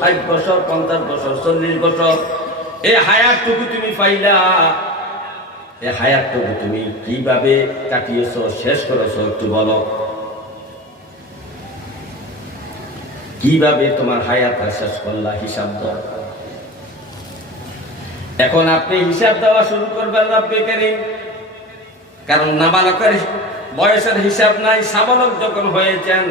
60 বছর, 50 বছর, 40 বছর, এই হায়াতটুকু তুমি পাইলা, এই হায়াতটুকু তুমি কিভাবে কাটিয়েছো, শেষ করেছো, একটু বলো। কিভাবে তোমার হায়াত শেষ করলা, হিসাব দাও। এখন আপনি হিসাব দেওয়া শুরু করবেন রব্বে কারীম, কারণ নাবালকের বয়সের হিসাব নাই। সাবালক যখন হয়েছেন,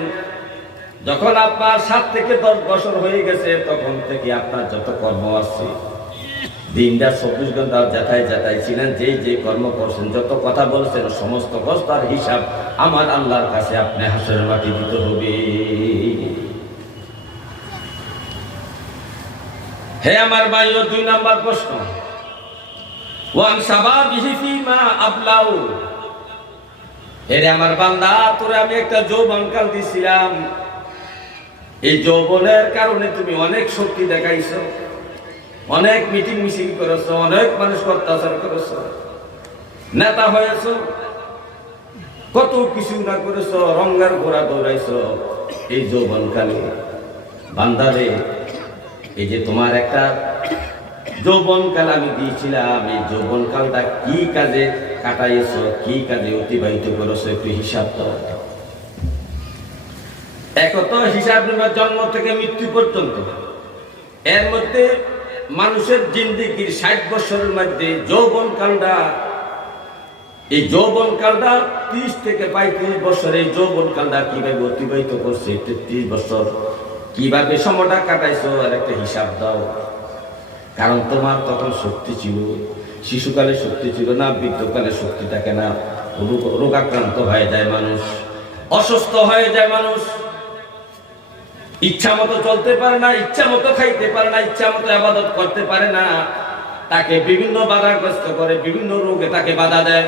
যখন আপনার 7 থেকে 10 বছর হয়ে গেছে, তখন থেকে আপনার যত কর্ম আছে, দিনটা 24 ঘন্টা যেথায় যেথায় ছিলেন, যে যে কর্ম করছেন, যত কথা বলছেন, সমস্ত কষ্টার হিসাব আমার আল্লাহর কাছে আপনি হাসরের মাটি দিতে হবে। হে আমার ভাইও, 2 নাম্বার প্রশ্ন, ওয়ান শাবাবিহি ফীমা আবলাউ। এরে আমার বান্দা, তোরে আমি একটা যৌবনকাল দিছিলাম, এই যৌবনের কারণে তুমি অনেক শক্তি দেখাইছো, অনেক মিটিং মিছিল করেছো, অনেক মানুষকে অত্যাচার করেছো, নেতা হয়েছো, কত কিছু না করেছো, রঙের ঘোড়া দৌড়াইছো এই যৌবনকালে। বান্দারে, এই যে তোমার একটা যৌবনকাল আমি দিয়েছিলাম, এই যৌবনকালটা কি কাজে কাটাইছো, কি কাজে অতিবাহিত করেছো, একটু হিসাব দাও। একত হিসাব নেবার জন্ম থেকে মৃত্যু পর্যন্ত, এর মধ্যে মানুষের জিন্দেগির 60 বছরের মধ্যে যৌবনকালটা, এই যৌবনকালটা 30 থেকে 35 বছর, এই যৌবনকালটা কিভাবে অতিবাহিত করছে, 33 বছর কিভাবে সময়টা কাটাইছো, আর একটা হিসাব দাও। কারণ তোমার তখন শক্তি ছিল, শিশুকালে শক্তি ছিল না, বৃদ্ধকালে শক্তি থাকে না, রোগাক্রান্ত হয়ে যায় মানুষ, অসুস্থ হয়ে যায় মানুষ, ইচ্ছা মতো চলতে পারে না, ইচ্ছা মতো খাইতে পারে না, ইচ্ছা মতো ইবাদত করতে পারে না, তাকে বিভিন্ন বাধাগ্রস্ত করে, বিভিন্ন রোগে তাকে বাধা দেয়।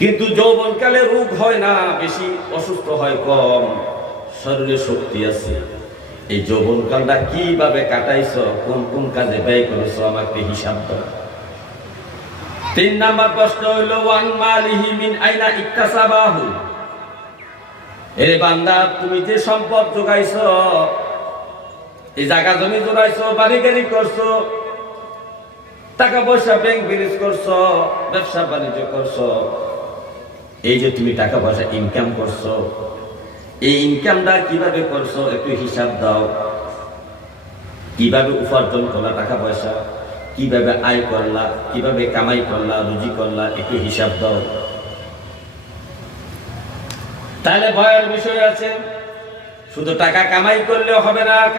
কিন্তু যৌবনকালে রোগ হয় না বেশি, অসুস্থ হয় কম, শরীরে শক্তি আছে। এই যৌবনকালটা কিভাবে কাটাইছো, কোন কোন কাজে ব্যয় করেছো, আমাকে হিসাব দাও। 3 নাম্বার প্রশ্ন হইল, ওয়ান মালিহি মিন আইনা ইকতাসাবাহু। এ বান্দা, তুমি যে সম্পদ জোগাইছো, এই জায়গা জমি জোগাইছো, বাড়ি গাড়ি করছো, টাকা পয়সা ব্যাংক ব্যালেন্স করছো, ব্যবসা বাণিজ্য করছো, এই যে তুমি টাকা পয়সা ইনকাম করছো, এই ইনকামটা কিভাবে করছো, একটু হিসাব দাও। কিভাবে উপার্জন করলা টাকা পয়সা, কিভাবে আয় করলা, কিভাবে কামাই করলা, রুজি করলা, একটু হিসাব দাও। তাহলে ভয়ের বিষয় আছে, শুধু টাকা কামাই করলে হবে না।